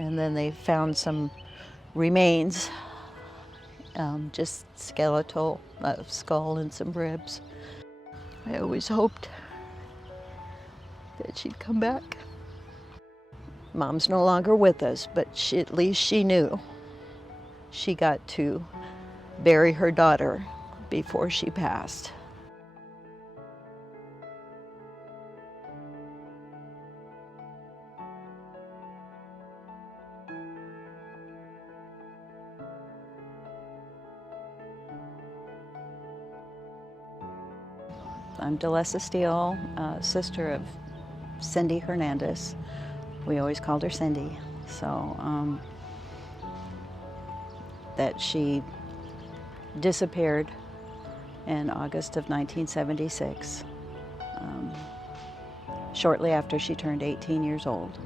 and then they found some remains, just skeletal, skull and some ribs. I always hoped that she'd come back. Mom's no longer with us, but at least she knew she got to bury her daughter before she passed. I'm Delessa Steele, sister of Cynthia Hernandez. We always called her Cindy. So that she disappeared in August of 1976, shortly after she turned 18 years old.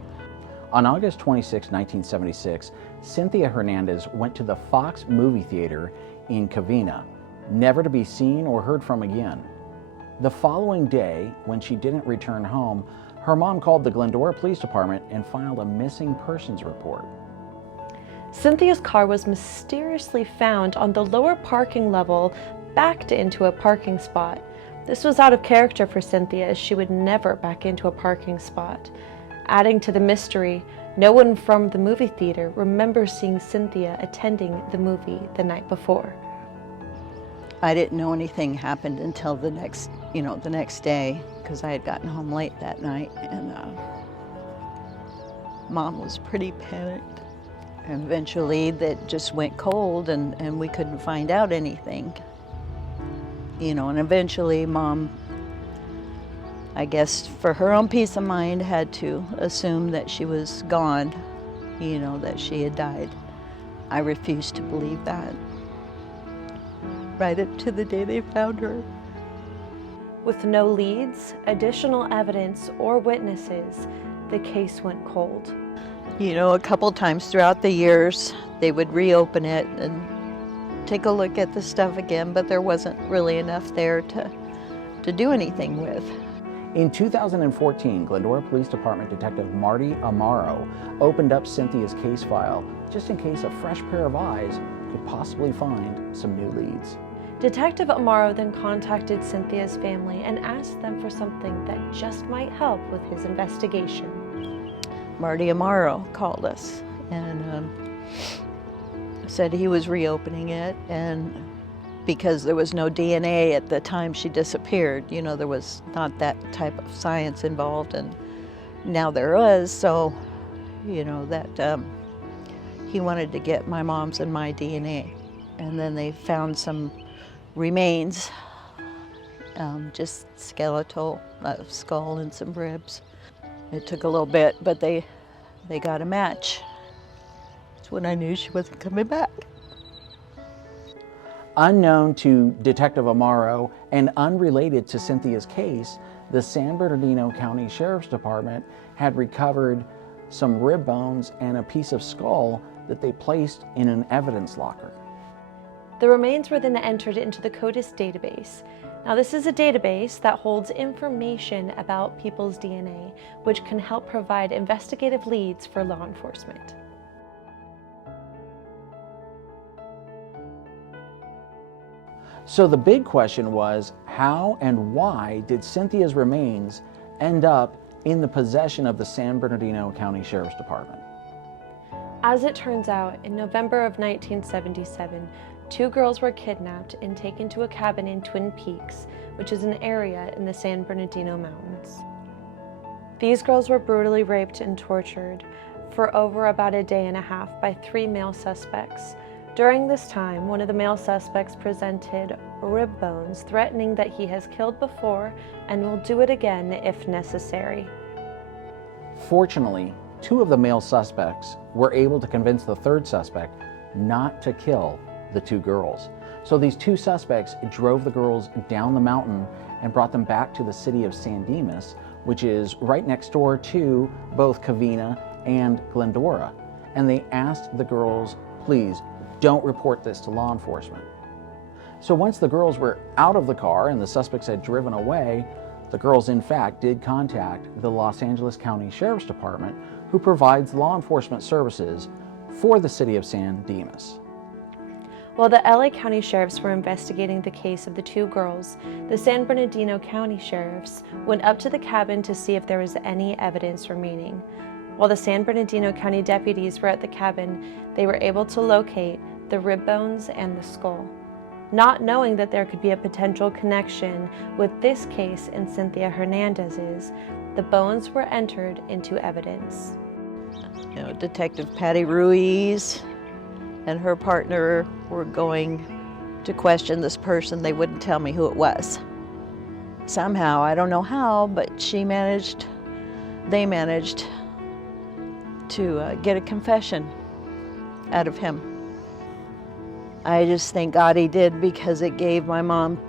On August 26, 1976, Cynthia Hernandez went to the Fox movie theater in Covina, never to be seen or heard from again. The following day, when she didn't return home, her mom called the Glendora Police Department and filed a missing persons report. Cynthia's car was mysteriously found on the lower parking level, backed into a parking spot. This was out of character for Cynthia, as she would never back into a parking spot. Adding to the mystery, no one from the movie theater remembers seeing Cynthia attending the movie the night before. I didn't know anything happened until the next day, because I had gotten home late that night, and Mom was pretty panicked. And eventually that just went cold, and we couldn't find out anything. And eventually Mom, I guess for her own peace of mind, had to assume that she was gone, that she had died. I refused to believe that. Right up to the day they found her. With no leads, additional evidence, or witnesses, the case went cold. A couple times throughout the years, they would reopen it and take a look at the stuff again, but there wasn't really enough there to do anything with. In 2014, Glendora Police Department Detective Marty Amaro opened up Cynthia's case file just in case a fresh pair of eyes could possibly find some new leads. Detective Amaro then contacted Cynthia's family and asked them for something that just might help with his investigation. Marty Amaro called us and said he was reopening it, and because there was no DNA at the time she disappeared, there was not that type of science involved, and now there was, so that he wanted to get my mom's and my DNA. And then they found some remains, just skeletal, skull and some ribs. It took a little bit, but they got a match. That's when I knew she wasn't coming back. Unknown to Detective Amaro and unrelated to Cynthia's case, the San Bernardino County Sheriff's Department had recovered some rib bones and a piece of skull that they placed in an evidence locker. The remains were then entered into the CODIS database. Now, this is a database that holds information about people's DNA, which can help provide investigative leads for law enforcement. So the big question was, how and why did Cynthia's remains end up in the possession of the San Bernardino County Sheriff's Department? As it turns out, in November of 1977, 2 girls were kidnapped and taken to a cabin in Twin Peaks, which is an area in the San Bernardino Mountains. These girls were brutally raped and tortured for over about a day and a half by 3 male suspects. During this time, one of the male suspects presented rib bones, threatening that he has killed before and will do it again if necessary. Fortunately, 2 of the male suspects were able to convince the 3rd suspect not to kill the 2 girls. So these 2 suspects drove the girls down the mountain and brought them back to the city of San Dimas, which is right next door to both Covina and Glendora. And they asked the girls, please, don't report this to law enforcement. So once the girls were out of the car and the suspects had driven away, the girls in fact did contact the Los Angeles County Sheriff's Department, who provides law enforcement services for the city of San Dimas. While the LA County Sheriffs were investigating the case of the two girls, the San Bernardino County Sheriffs went up to the cabin to see if there was any evidence remaining. While the San Bernardino County deputies were at the cabin, they were able to locate the rib bones and the skull. Not knowing that there could be a potential connection with this case and Cynthia Hernandez's, the bones were entered into evidence. You know, Detective Patty Ruiz and her partner were going to question this person. They wouldn't tell me who it was. Somehow, I don't know how, but they managed to get a confession out of him. I just thank God he did, because it gave my mom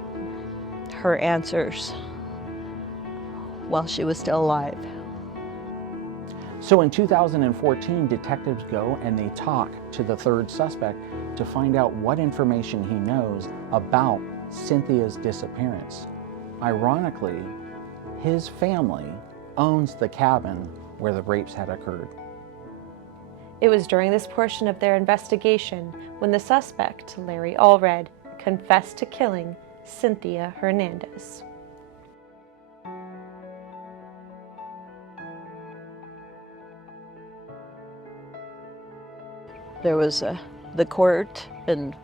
her answers while she was still alive. So in 2014, detectives go and they talk to the third suspect to find out what information he knows about Cynthia's disappearance. Ironically, his family owns the cabin where the rapes had occurred. It was during this portion of their investigation when the suspect, Larry Allred, confessed to killing Cynthia Hernandez. There was the court, and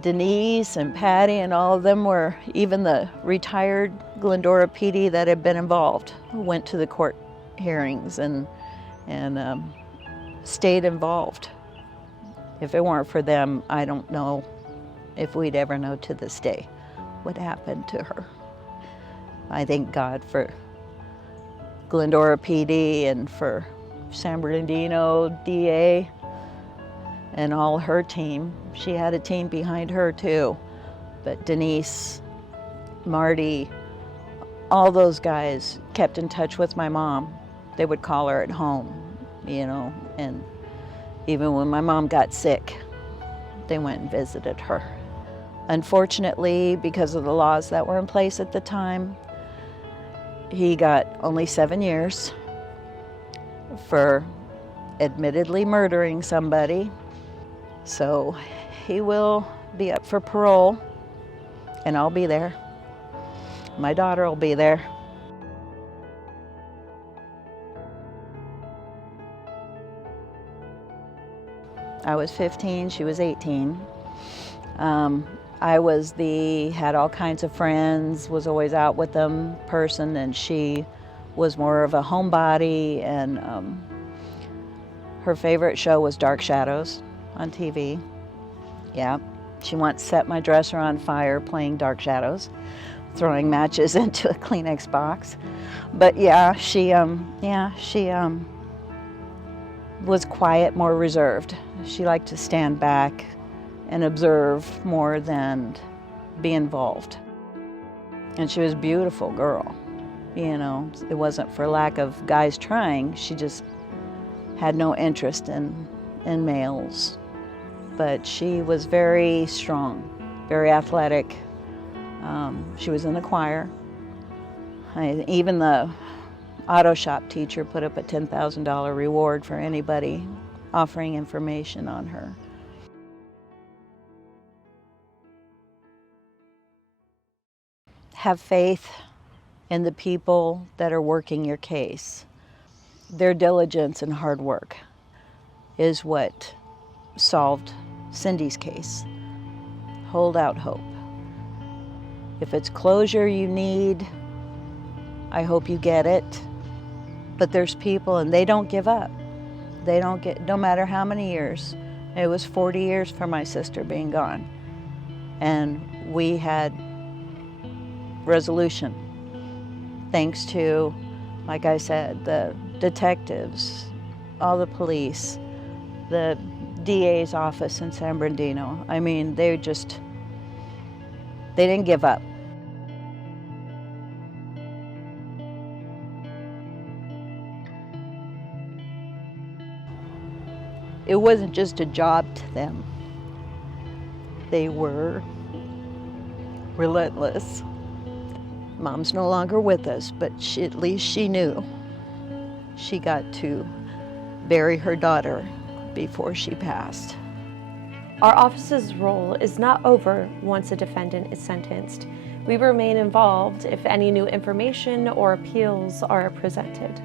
Denise and Patty and all of them were, even the retired Glendora PD that had been involved, went to the court hearings and stayed involved. If it weren't for them, I don't know if we'd ever know to this day what happened to her. I thank God for Glendora PD and for San Bernardino DA and all her team. She had a team behind her too, but Denise, Marty, all those guys kept in touch with my mom. They would call her at home, you know, and even when my mom got sick, they went and visited her. Unfortunately, because of the laws that were in place at the time, he got only 7 years for admittedly murdering somebody. So he will be up for parole, and I'll be there. My daughter will be there. I was 15, she was 18. I was had all kinds of friends, was always out with them person, and she was more of a homebody, and her favorite show was Dark Shadows on TV. Yeah, she once set my dresser on fire playing Dark Shadows, throwing matches into a Kleenex box. But yeah, she was quiet, more reserved. She liked to stand back and observe more than be involved. And she was a beautiful girl. You know, it wasn't for lack of guys trying. She just had no interest in males. But she was very strong, very athletic. She was in the choir. Even the auto shop teacher put up a $10,000 reward for anybody offering information on her. Have faith in the people that are working your case. Their diligence and hard work is what solved Cindy's case. Hold out hope. If it's closure you need, I hope you get it. But there's people, and they don't give up. They don't no matter how many years. It was 40 years for my sister being gone. And we had resolution, thanks to, like I said, the detectives, all the police, the DA's office in San Bernardino. I mean, they didn't give up. It wasn't just a job to them. They were relentless. Mom's no longer with us, but at least she knew. she got to bury her daughter before she passed. Our office's role is not over once a defendant is sentenced. We remain involved if any new information or appeals are presented.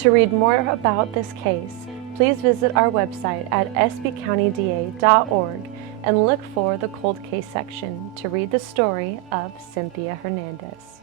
To read more about this case, please visit our website at sbcountyda.org and look for the cold case section to read the story of Cynthia Hernandez.